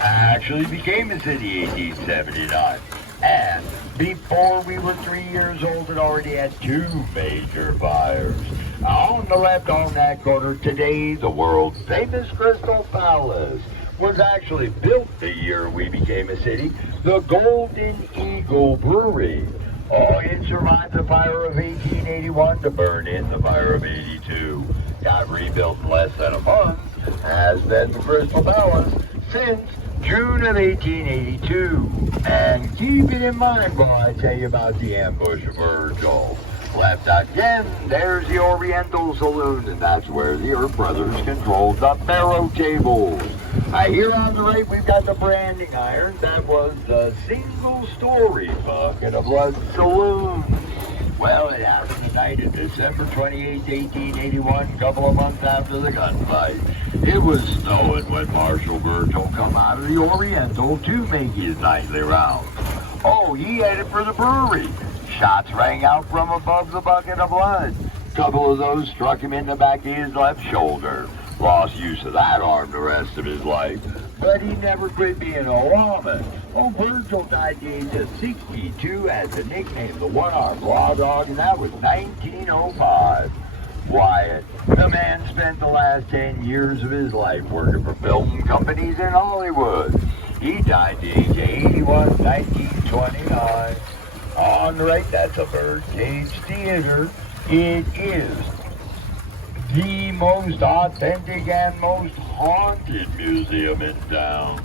actually became a city 1879. And before we were 3 years old, it already had two major fires. On the left on that corner today, the world famous Crystal Palace was actually built the year we became a city, the Golden Eagle Brewery. Oh, it survived the fire of 1881 to burn in the fire of 82. Got rebuilt in less than a month, has been the Crystal Palace since June of 1882. And keep it in mind while I tell you about the ambush of Virgil. Left again, there's the Oriental Saloon, and that's where the Earp Brothers controlled the faro tables. Here on the right, we've got the branding iron. That was the single-story Bucket of Blood Saloon. Well, it happened the night of December 28, 1881, a couple of months after the gunfight. It was snowing when Marshal Virgil come out of the Oriental to make his nightly round. Oh, he headed for the brewery. Shots rang out from above the Bucket of Blood. A couple of those struck him in the back of his left shoulder. Lost use of that arm the rest of his life. But he never quit being a lawman. Oh, Virgil died at the age of 62 as a nickname, the one-armed law dog, and that was 1905. Wyatt, the man spent the last 10 years of his life working for film companies in Hollywood. He died at the age of 81, 1929. On the right, that's a Birdcage Theater. It is the most authentic and most haunted museum in town.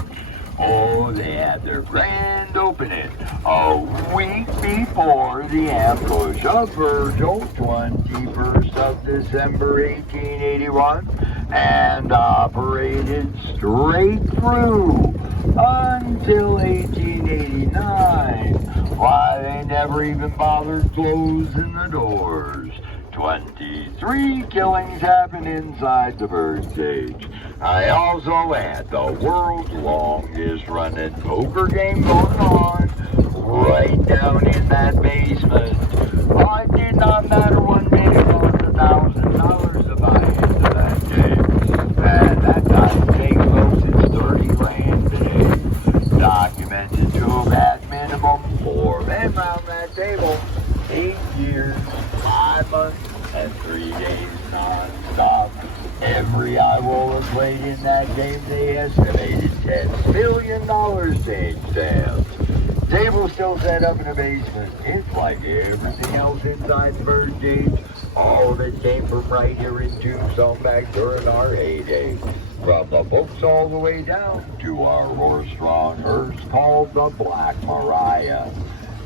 Oh, they had their grand opening a week before the ambush of Virgil, 21st of December, 1881, and operated straight through until 1889. Why, they never even bothered closing the doors. 23 killings happened inside the Birdcage. I also had the world's longest running poker game going on right down in that basement. Oh, it did not matter one minute, it was $1,000 to buy into that game. And that doesn't take folks, it's 30 grand today. Documented to have had minimum 4 men around that table. 8 years, 5 months, and 3 days non-stop. Every Iowa played in that game, they estimated $10 million changed hands. Table still set up in the basement. It's like everything else inside the Birdcage. All of it came from right here in Tombstone back during our heyday. From the books all the way down to our horse-drawn hearse called the Black Mariah.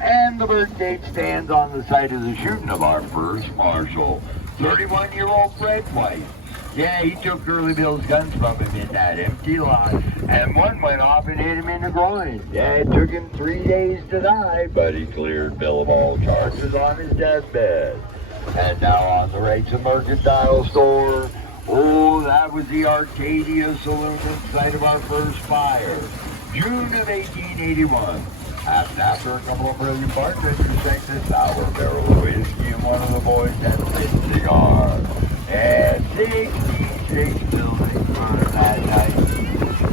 And the Birdcage stands on the site of the shooting of our first marshal, 31-year-old Fred White. Yeah, he took Curly Bill's guns from him in that empty lot, and one went off and hit him in the groin. Yeah, it took him 3 days to die, but he cleared Bill of all charges on his deathbed. And now on the right's a mercantile store. Oh, that was the Arcadia Saloon inside of our first fire, June of 1881. After a couple of brilliant bartenders checked this sour barrel of whiskey, and one of the boys had a lit cigar. And 66 buildings burned that night.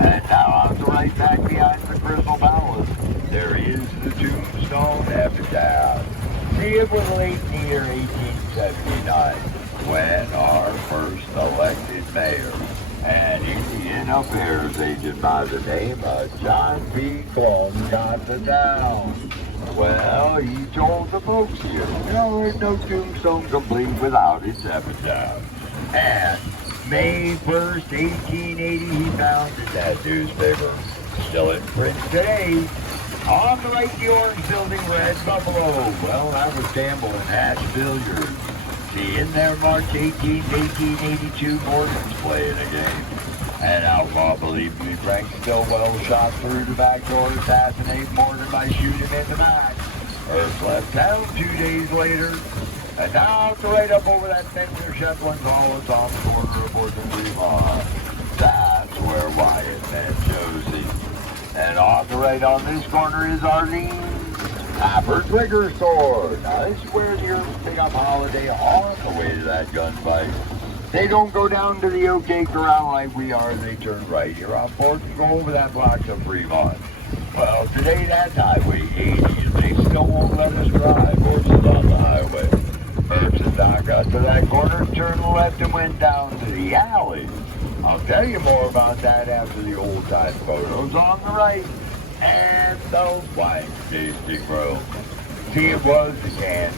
And now on the right back behind the Crystal Palace, there is the Tombstone Epitaph. See, it was late in the year 1879 when our first elected mayor, an Indian affairs agent by the name of John P. Clum, got the town. Well, he told the folks here, there's no tombstone complete without its epitaph. And May 1st, 1880, he founded that newspaper. Still in print today. On the right, the orange building, Red Buffalo. Well, that was Campbell and Hatch Billiards. See, in there, March 18th, 1882, Morgan's playing a game. And outlaw, believe me, Frank Stillwell shot through the back door, assassinate Morgan by shooting him in the back. Earth left town 2 days later. And now to right up over that fence near Shetland Hall, it's on the corner of Fourth and Fremont. That's where Wyatt met Josie. And on the right on this corner is Arlene's Happer's Liquor Store. Now this is where the Earps pick up holiday on the way to that gunfight. They don't go down to the OK Corral like we are. They turn right here on 4th and go over that block to Fremont. Well, today that's Highway 80, and they still won't let us drive horses on the highway. Merchant Doc got to that corner, turned left, and went down to the alley. I'll tell you more about that after the old-time photos on the right and the wine tasting room. See, it was the Can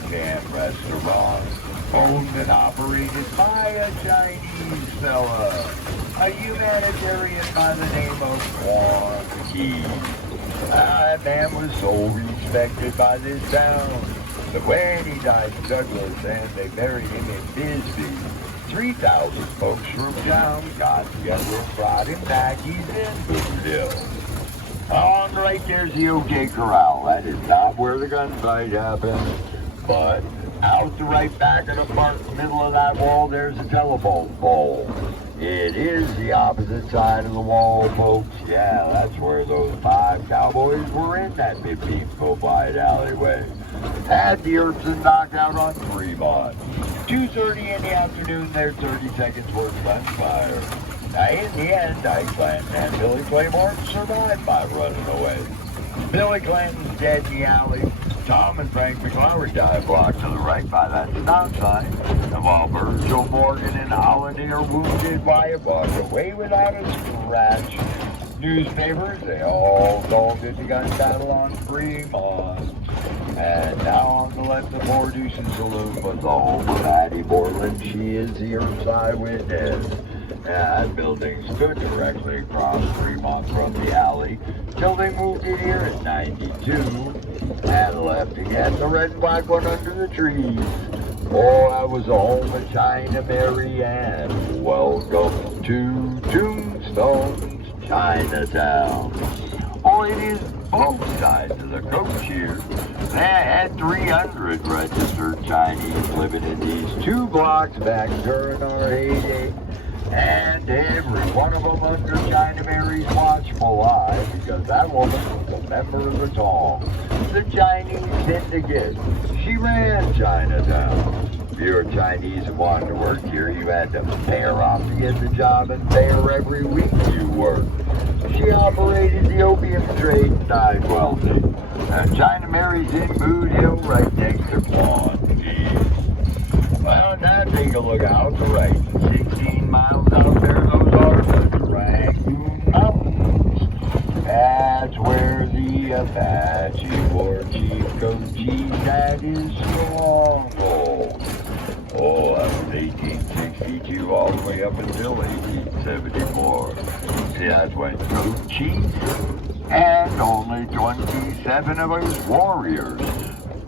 restaurant, owned and operated by a Chinese fella, a humanitarian by the name of Juan Key. That man was so respected by this town that when he died in Douglas and they buried him in Bisbee, 3,000 folks from town got together and brought him back. He's in Boudreaux. On the right there's the OK Corral. That is not where the gunfight happened, but out the right back of the park, middle of that wall, there's a telephone pole. It is the opposite side of the wall, folks. Yeah, that's where those 5 cowboys were in that mid-beam wide alleyway. Had the Urchin knocked out on Fremont. 2:30 in the afternoon, their 30 seconds worth gunfire. Now, in the end, Ike Clanton and Billy Claymore survived by running away. Billy Clanton's dead in the alley. Tom and Frank McLaurin died blocked to the right by that stop sign. And while Virgil Morgan and Holiday are wounded, Wyatt walked away without a scratch. Newspapers, they all called it the gun battle on Fremont. And now on the left, the Four Deuces Saloon was the home of Addie Borland. She is the Earthside witness. That building stood directly across Fremont from the alley till they moved it here in '92 and left again the red and black one under the trees. Oh, that was the home of China Mary Ann. Welcome to Tombstone's Chinatown. Oh, it is both sides of the coach here. They had 300 registered Chinese living in these 2 blocks back during our heyday. And every one of them under China Mary's watchful eye, because that woman was a member of the Tong, the Chinese syndicate. She ran Chinatown. If you were Chinese and wanted to work here, you had to pay her off to get the job and pay her every week you worked. She operated the opium trade and died wealthy. China Mary's in Boot Hill right next to Quan. Well, now take a look out the right. 16 miles out there, those are the Dragoon Mountains. That's where the Apache War Chief Cochise had his stronghold. Oh, that was 1862 all the way up until 1874. See, that's when Cochise and only 27 of his warriors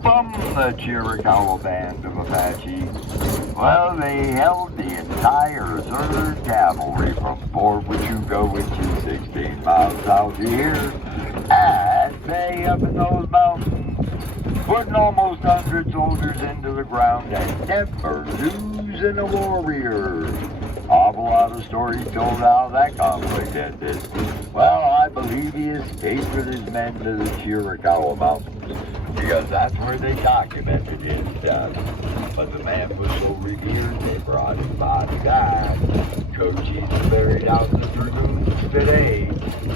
from the Chiricahua band of Apache. Well, they held the entire 3rd Cavalry from Fort Huachuca, which is 16 miles south of here, at bay up in those mountains, putting almost 100 soldiers into the ground and never losing a warrior. Awful lot of stories told how that conflict ended. Well, I believe he escaped with his men to the Chiricahua Mountains, because that's where they documented his death. But the man was so revered, they brought his body back. Cochise is buried out in the Dragoons today.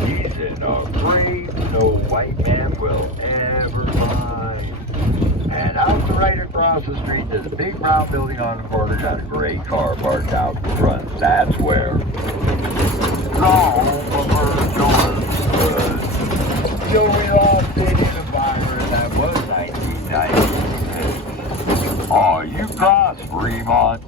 He's in a grave no white man will ever find. And out the right across the street, there's a big brown building on the corner, got a gray car parked out in front. That's where the home of Virgil was. So we lost it in a fire, and that was 1996. Oh, you cross Fremont,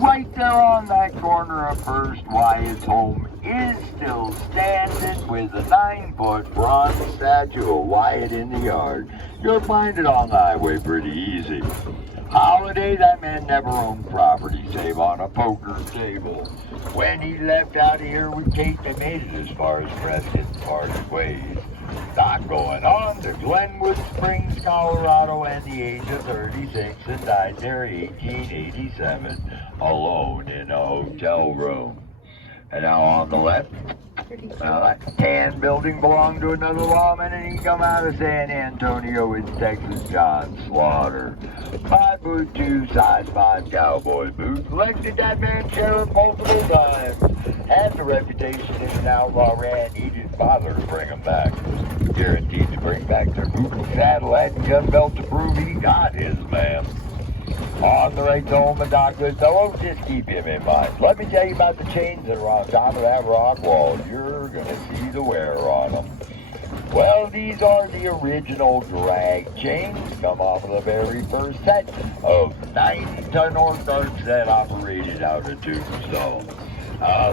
right there on that corner of First, Wyatt's home is still standing with a 9-foot bronze statue of Wyatt in the yard. You'll find it on the highway pretty easy. Holiday, that man never owned property save on a poker table. When he left out of here with Kate, they made it as far as Preston parted ways. Not going on to Glenwood Springs, Colorado, at the age of 36, and died there in 1887, alone in a hotel room. And now on the left, that tan building belonged to another lawman, and he come out of San Antonio in Texas, John Slaughter. 5 6'2", size 5 cowboy boots. Elected that man sheriff multiple times. Had the reputation as an outlaw ran. He didn't bother to bring them back. Guaranteed to bring back their boot and saddle and gun belt to prove he got his man. On the right to home, a Doc good fellow, just keep him in mind. Let me tell you about the chains that are on top of that rock wall. You're going to see the wear on them. Well, these are the original drag chains. Come off of the very first set of 90-ton ore carts that operated out of Tombstone.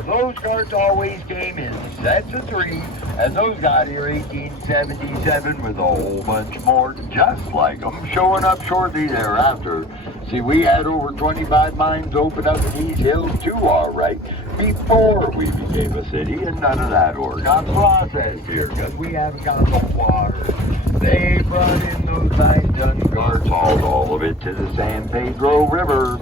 Those carts always came in sets of 3, and those got here 1877 with a whole bunch more just like them showing up shortly thereafter. See, we had over 25 mines open up in these hills too, all right, before we became a city, and none of that ore got processed here because we haven't got the water. They brought in those 9-ton carts, hauled all of it to the San Pedro River.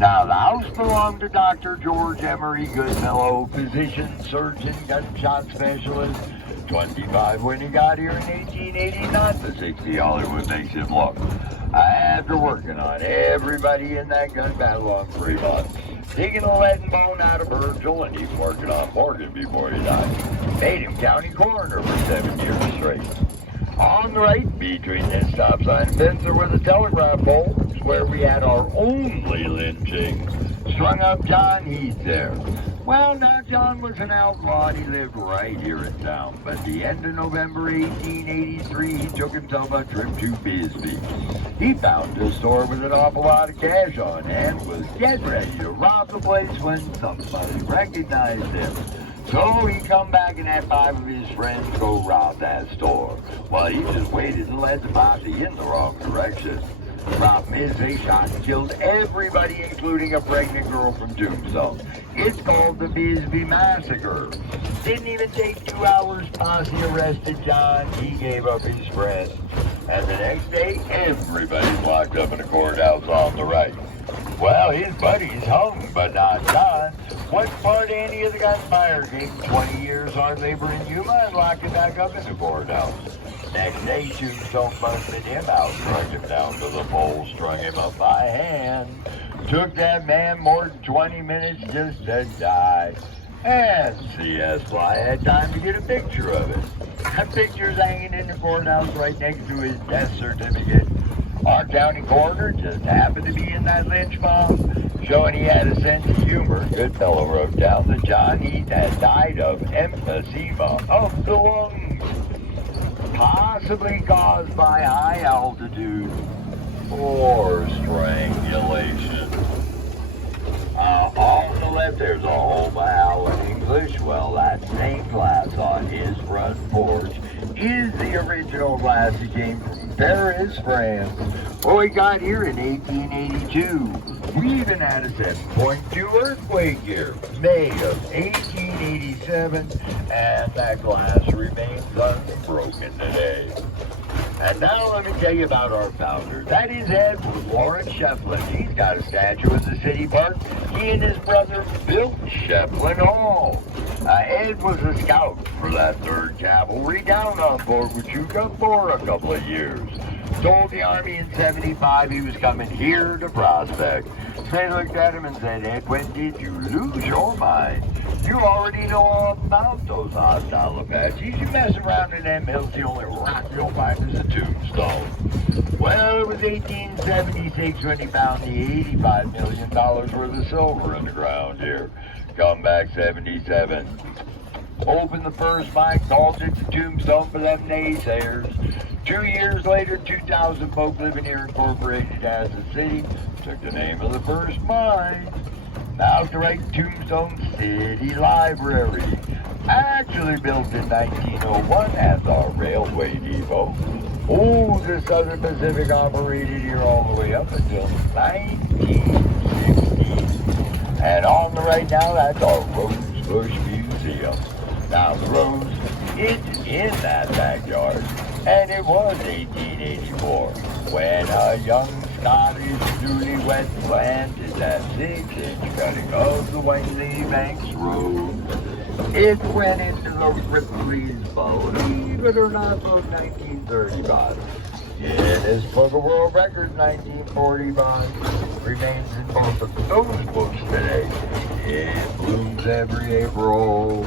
Now, the house belonged to Dr. George Emery Goodfellow, physician, surgeon, gunshot specialist. 25 when he got here in 1880, not the 60 Hollywood makes him look. After working on everybody in that gun battle on Fremont, digging a lead and bone out of Virgil, and even working on Morgan before he died, made him county coroner for 7 years straight. On the right, between this stop sign and fence, there was a telegraph pole where we had our only lynching. Strung up John Heath there. Well, now John was an outlaw and he lived right here in town. But at the end of November 1883, he took himself a trip to Bisbee. He found a store with an awful lot of cash on hand and was getting ready to rob the place when somebody recognized him. So he come back and had 5 of his friends go rob that store. Well, he just waited and led the posse in the wrong direction. The problem is they shot and killed everybody, including a pregnant girl from Tombstone. It's called the Bisbee Massacre. Didn't even take 2 hours. Posse arrested John. He gave up his friend. And the next day, everybody's locked up in a courthouse on the right. Well, his buddies hung, but not John. What part of any of the gunfire gave him 20 years hard labor in Yuma and locked him back up in the courthouse. Next day, Tombstone busted him out, dragged him down to the pole, strung him up by hand. Took that man more than 20 minutes just to die. And C.S. Sly had time to get a picture of it. That picture's hanging in the courthouse right next to his death certificate. Our county coroner just happened to be in that lynch mob, showing he had a sense of humor. Goodfellow wrote down that John Heath had died of emphysema of the lungs, possibly caused by high altitude or strangulation. On the left, there's a whole mile of English. Well, that stained glass on his front porch is the original glass he came from Paris, France. Oh, he got here in 1882. We even had a 7.2 earthquake here, May of 1887, and that glass remains unbroken today. And now let me tell you about our founder. That is Edward Lawrence Shefflin. He's got a statue in the city park. He and his brother built Shefflin Hall. Ed was a scout for that 3rd Cavalry down on Fort Huachuca for a couple of years. Told the Army in 75 he was coming here to prospect. They looked at him and said, Ed, when did you lose your mind? You already know all about those hostile Apaches. You mess around in them hills, the only rock you'll find is a tombstone. Well, it was 1876 when he found the $85 million worth of silver in the ground here. Come back 77. Opened the first mine, called it the Tombstone for them naysayers. 2 years later, 2,000 folk living here incorporated as a city. Took the name of the first mine. Now to write Tombstone City Library. Actually built in 1901 as our railway depot. Oh, the Southern Pacific operated here all the way up until 1960. And on the right now, that's our Rosebush Museum. Now the rose is in that backyard, and it was 1884 when a young Scottish newlywed planted that 6-inch cutting of the Wayne Banks Road. It went into the Ripley's, believe it or not, of 1935. Guinness Book of World Records 1945 remains in both of those books today. It blooms every April.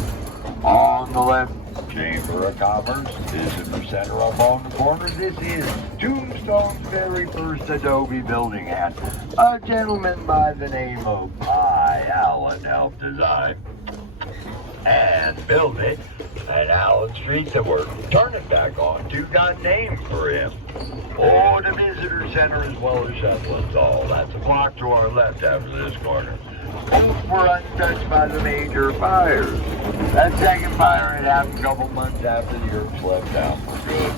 On the left, Chamber of Commerce, Visitor Center up on the corner. This is Tombstone's very first Adobe building, and a gentleman by the name of Allen helped design and build it. And Allen Street that we're turning back on to got named for him. Oh, the Visitor Center as well as Shetland's Hall. That's a block to our left after this corner. Both were untouched by the major fires. That second fire had happened a couple months after the Earps left town for good.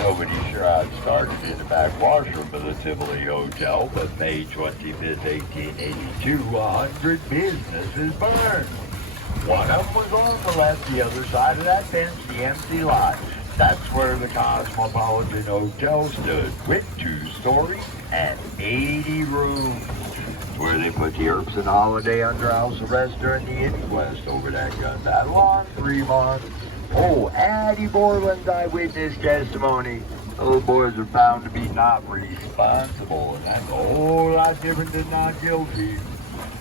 Nobody's sure how it started in the back washroom of the Tivoli Hotel, but May 25th, 1882, 100 businesses burned. One of them was on the left, the other side of that bench, the empty lot. That's where the Cosmopolitan Hotel stood, with 2 stories and 80 rooms. Where they put the Earps and Holiday under house arrest during the inquest over that gun battle on Fremont. Oh, Addie Borland's eyewitness testimony. Those boys are found to be not responsible, and that's a whole lot different than not guilty.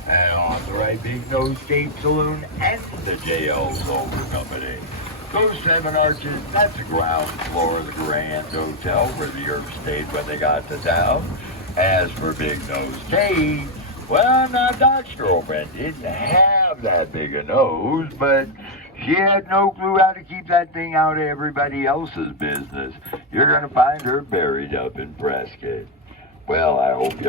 And on the right, Big Nose Skate Saloon and the J.L. Silver Company. Those 7 arches, that's the ground floor of the Grand Hotel where the Earps stayed when they got to town. As for Big Nose Kate, well, now Doc's girlfriend didn't have that big a nose, but she had no clue how to keep that thing out of everybody else's business. You're going to find her buried up in Prescott. Well, I hope you